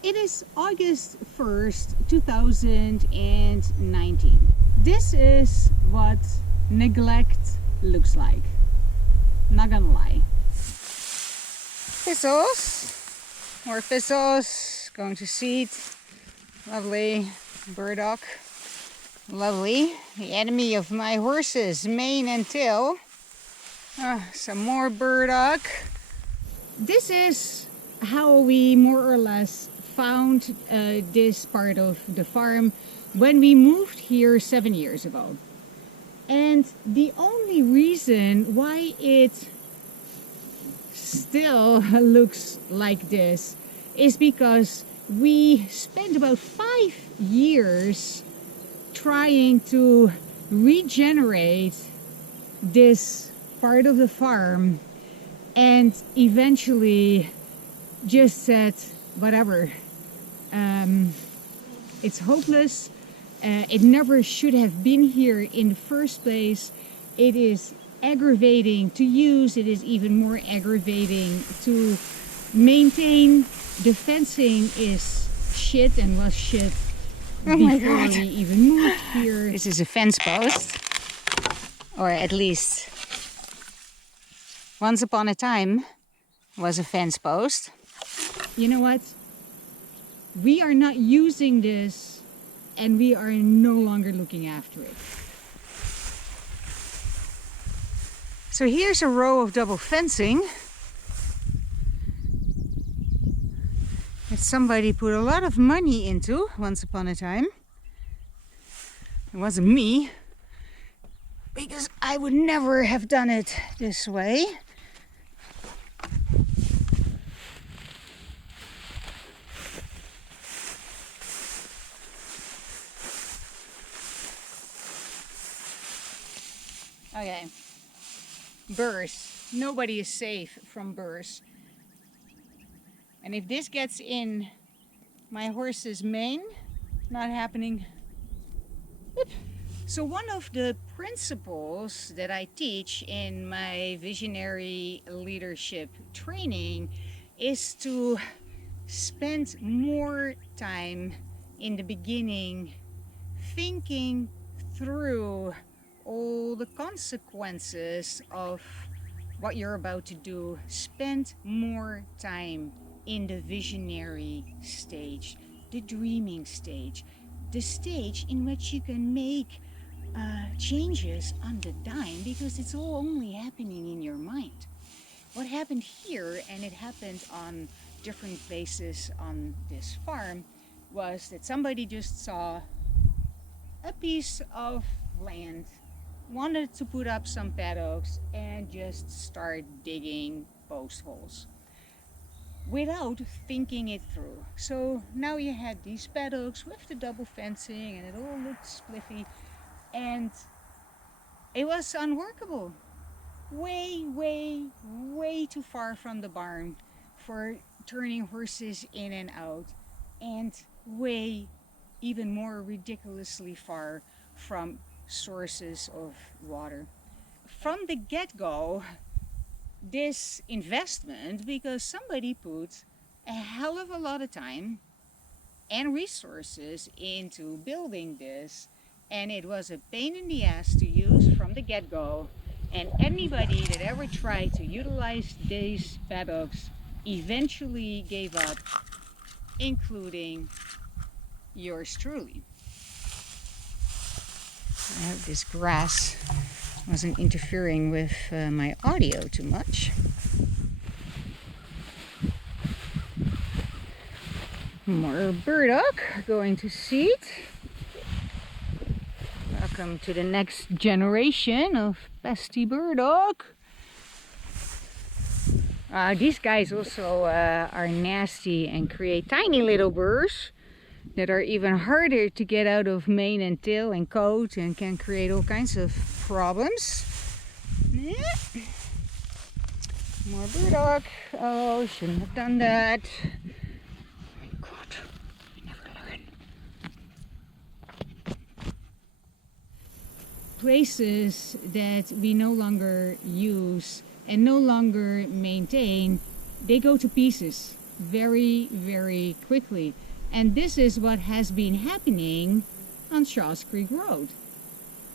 It is August 1st, 2019. This is what neglect looks like. Not gonna lie. Thistles. More thistles. Going to seed. Lovely. Burdock. Lovely. The enemy of my horses, mane and tail. Some more burdock. This is how we more or less found this part of the farm when we moved here 7 years ago. And the only reason why it still looks like this is because we spent about 5 years trying to regenerate this part of the farm, and eventually just said, whatever, it's hopeless. It never should have been here in the first place. It is aggravating to use. It is even more aggravating to maintain. The fencing is shit and was shit before we even moved here. This is a fence post, or at least once upon a time was a fence post. You know what? We are not using this, and we are no longer looking after it. So here's a row of double fencing that somebody put a lot of money into once upon a time. It wasn't me, because I would never have done it this way. Okay, burrs. Nobody is safe from burrs. And if this gets in my horse's mane, not happening. Oop. So one of the principles that I teach in my visionary leadership training is to spend more time in the beginning thinking through all the consequences of what you're about to do. Spend more time in the visionary stage, the dreaming stage, the stage in which you can make changes on the dime, because it's all only happening in your mind. What happened here, and it happened on different places on this farm, was that somebody just saw a piece of land, wanted to put up some paddocks, and just start digging post holes without thinking it through. So now you had these paddocks with the double fencing, and it all looked spliffy, and it was unworkable. Way too far from the barn for turning horses in and out, and way even more ridiculously far from sources of water. From the get-go, this investment, because somebody put a hell of a lot of time and resources into building this, and it was a pain in the ass to use from the get-go, and anybody that ever tried to utilize these paddocks eventually gave up, including yours truly. I hope this grass wasn't interfering with my audio too much. More burdock going to seed. Welcome to the next generation of pesty burdock. These guys also are nasty and create tiny little burrs that are even harder to get out of mane and tail and coat, and can create all kinds of problems. Yeah. More burdock. Oh, shouldn't have done that. Oh my God, I never learn. Places that we no longer use and no longer maintain, they go to pieces. very, very quickly. And this is what has been happening on Shaw's Creek Road.